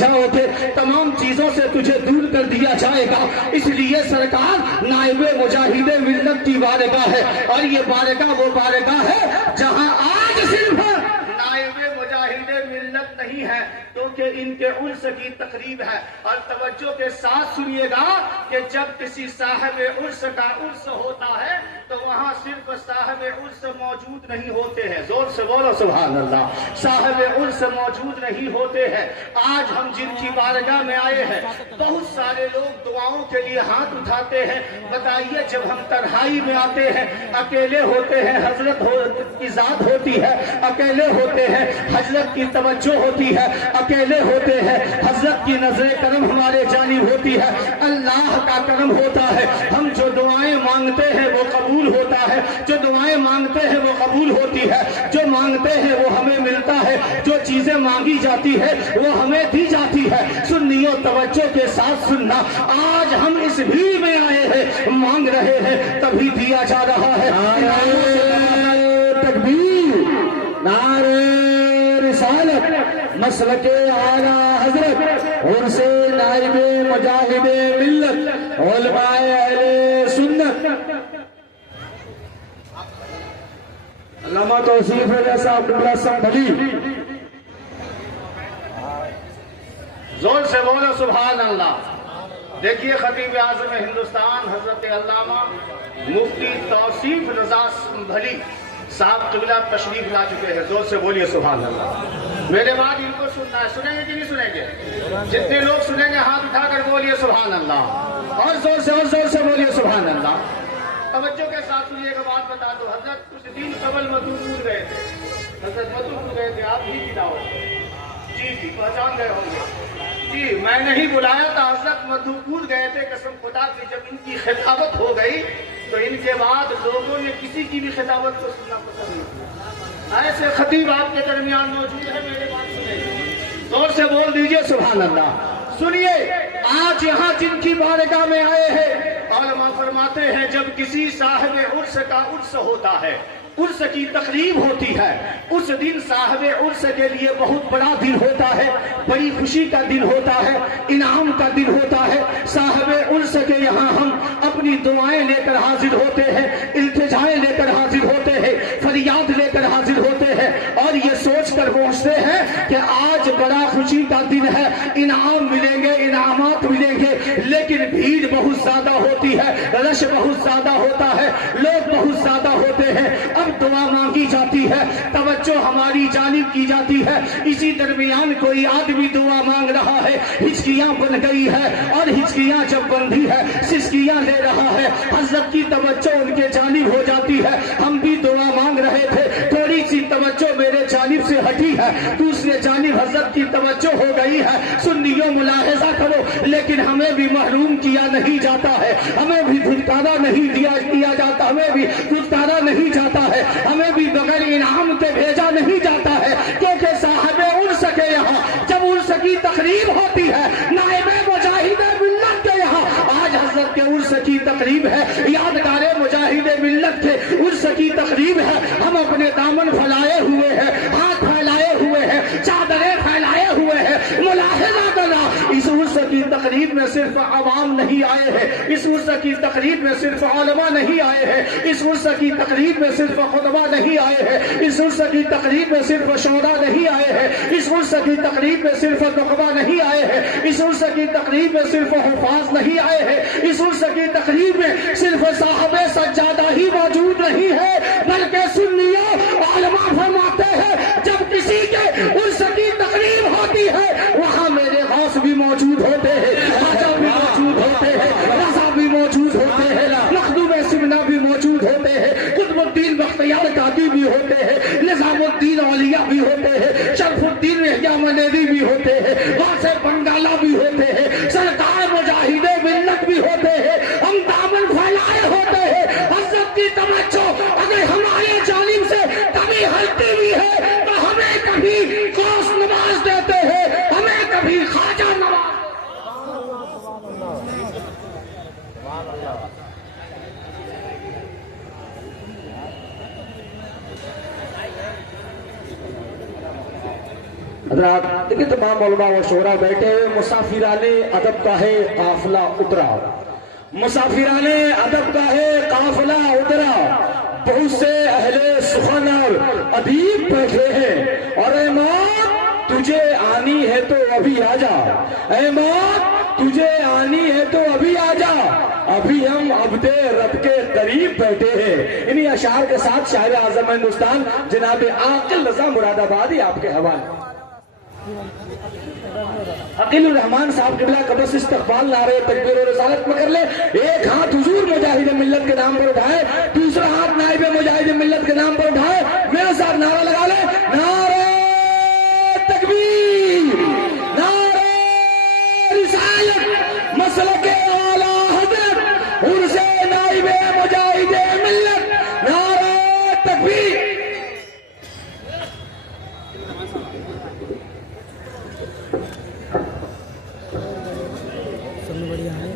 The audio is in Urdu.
جاؤ گے تمام چیزوں سے تجھے دور کر دیا جائے گا۔ اس لیے سرکار نائب مجاہد ملت کی بارگاہ ہے، اور یہ بارگاہ وہ بارگاہ ہے جہاں آج صرف نائب مجاہد ملت نہیں ہے، کیونکہ ان کے عرس کی تقریب ہے۔ اور توجہ کے ساتھ سنیے گا کہ جب کسی صاحب عرس کا عرس ہوتا ہے تو وہاں صرف صاحب عرس موجود نہیں ہوتے ہیں، زور سے بولو سبحان اللہ، صاحب عرس موجود نہیں ہوتے ہیں۔ آج ہم جن کی بارگاہ میں آئے ہیں بہت سارے لوگ دعاؤں کے لیے ہاتھ اٹھاتے ہیں۔ بتائیے جب ہم تنہائی میں آتے ہیں، اکیلے ہوتے ہیں، حضرت کی ذات ہوتی ہے، اکیلے ہوتے ہیں، حضرت کی توجہ ہوتی ہے، اکیلے ہوتے ہیں، حضرت کی نظر کرم ہمارے جانب ہوتی ہے، اللہ کا کرم ہوتا ہے، ہم جو دعائیں مانگتے ہیں وہ قبول ہوتا ہے، جو دعائیں مانگتے ہیں وہ قبول ہوتی ہے، جو مانگتے ہیں وہ ہمیں ملتا ہے، جو چیزیں مانگی جاتی ہے وہ ہمیں دی جاتی ہے۔ سنیو توجہ کے ساتھ سننا، آج ہم اس بھیڑ میں آئے ہیں، مانگ رہے ہیں تبھی دیا جا رہا ہے۔ تکبیر، نعرہ رسالت، مسلک اعلیٰ حضرت عرس نائب مجاہد ملت علماء اہل سنت علامہ توصیف رضا صاحب عبداللہ صاحب بھلی، زور سے بولو سبحان اللہ۔ دیکھیے خطیب اعظم ہندوستان حضرت علامہ مفتی توصیف رضا بھلی صاحب قبلہ تشریف لا چکے ہیں، زور سے بولیے سبحان اللہ۔ میرے بعد ان کو سننا ہے، سنیں گے کہ نہیں سنیں گے؟ جتنے لوگ سنیں گے ہاتھ اٹھا کر بولیے سبحان اللہ، اور زور سے بولیے سبحان اللہ۔ توجہ کے ساتھ سنیے، ایک بات بتا دو، حضرت کچھ دن قبل مدعو گئے تھے، حضرت مدعو گئے تھے، آپ بھی گاؤ جی پہچان گئے ہوں گے جی، میں نہیں بلایا تھا، حضرت مدعو گئے تھے، قسم خدا کی جب ان کی خطابت ہو گئی تو ان کے بعد لوگوں نے کسی کی بھی خطابت کو سننا پسند نہیں کیا۔ ایسے خطیب آپ کے درمیان موجود ہے، میرے بات سنیں، زور سے بول دیجئے سبحان اللہ۔ سنیے، آج یہاں جن کی بارگاہ میں آئے ہیں، علماء فرماتے ہیں جب کسی صاحب عرس کا عرس ہوتا ہے، عرس کی تقریب ہوتی ہے، اس دن صاحب عرس کے لیے بہت بڑا دن ہوتا ہے، بڑی خوشی کا دن ہوتا ہے، انعام کا دن ہوتا ہے۔ صاحب عرس کے یہاں ہم اپنی دعائیں لے کر حاضر ہوتے ہیں، التجائیں لے کر حاضر ہوتے ہیں، فریاد لے کر حاضر ہوتے ہیں، اور یہ سوچ کر پہنچتے ہیں کہ آج بڑا خوشی کا دن ہے، انعام ملیں گے، انعامات ملیں گے، لیکن بھیڑ بہت زیادہ ہوتی ہے، رش بہت زیادہ ہوتا ہے، لوگ بہت زیادہ ہوتے ہیں۔ اب دعا مانگی جاتی ہے، توجہ ہماری جانب کی جاتی ہے، اسی درمیان کوئی آدمی دعا مانگ رہا ہے، ہچکیاں بن گئی ہے، اور ہچکیاں جب بندھی ہے سسکیاں لے رہا ہے، حضرت کی توجہ ان کے جانب ہو جاتی ہے۔ ہم بھی دعا مانگ رہے تھے، تھوڑی سی توجہ میرے جانب سے ہٹی ہے، دوسرے جانب حضرت کی توجہ ہو گئی ہے۔ سنیوں ملاحظہ کرو، لیکن ہمیں بھی محروم کیا نہیں جاتا ہے، ہمیں بھی دھتکارا نہیں کیا جاتا، ہمیں بھی دھتکارا نہیں جاتا ہے، ہمیں بھی بغیر انعام کے بھیجا نہیں جاتا ہے، کیونکہ صاحب عرس کے یہاں جب عرس کی تقریب ہوتی ہے، نائب مجاہد ملت کے یہاں آج حضرت کے عرس کی تقریب ہے، یادگار مجاہد ملت کے عرس کی تقریب ہے۔ ہم اپنے دامن پھیلائے ہوئے ہیں، ہاتھ پھیلائے ہوئے ہیں، چادریں پھیلائے ہوئے ہیں۔ ملاحظہ کرنا، اس عرس کی تقریب میں صرف عوام نہیں آئے ہیں، اس عرس کی تقریب میں صرف علماء نہیں آئے ہیں، اس عرس کی تقریب میں صرف خطبہ نہیں آئے ہیں، اس عرس کی تقریب میں صرف شہداء نہیں آئے ہیں، اس عرس کی تقریب میں صرف نقبہ نہیں آئے ہیں، اس عرس کی تقریب میں صرف حفاظ نہیں آئے ہیں، اس عرس کی تقریب میں صرف صاحب سجادہ ہی موجود نہیں ہے، بلکہ سنیوں علماء فرماتے ہیں جب کسی کے عرس کی تقریب ہوتی ہے وہاں میرے غوث بھی موجود ہوتے ہیں، خواجہ بھی موجود ہوتے ہیں، رضا بھی موجود ہوتے ہیں، مخدوم سمنا بھی موجود ہوتے ہیں، قطب الدین بختیار قادری بھی ہوتے ہیں، نظام الدین اولیاء بھی ہوتے ہیں، شرف الدین احیاء منیری بھی ہوتے ہیں، غوث بنگالہ بھی ہوتے ہیں، سرکار مجاہد ملت بھی ہوتے ہیں۔ ہم دامن پھیلائے ہوتے ہیں، حضرت کی توجہ اگر ہمارے جانب سے کبھی ہلتی بھی ہے تو ہمیں کبھی غوث نواز دیتے ہیں، ہمیں کبھی خواجہ نواز۔ حضرات دیکھیں تمام علماء و شعراء بیٹھے ہوئے، مسافران ادب کا ہے قافلہ اترا، مسافران ادب کا ہے قافلہ اترا، بہت سے اہل سخن اور ادیب بیٹھے ہیں، اور اے موت تجھے آنی ہے تو ابھی آ جا، اے موت تجھے آنی ہے تو ابھی آ جا، ابھی ہم عبد رب کے قریب بیٹھے ہیں۔ انہی اشعار کے ساتھ شاعر اعظم ہندوستان جناب عاقل رضا مراد آبادی آپ کے حوالے۔ عقیل الرحمان صاحب قبلہ کا بس استقبال نعرہ تکبیر و رسالت میں کر لے، ایک ہاتھ حضور مجاہد ملت کے نام پر اٹھائے، دوسرا ہاتھ نائب مجاہد ملت کے نام پر اٹھائے، میرے ساتھ نعرہ لگا لے، نعرہ تکبیر، نعرہ رسالت، مسلک اعلی حضرت عرس نائب مجاہد ملت، نعرہ تکبیر۔ بڑھیا ہے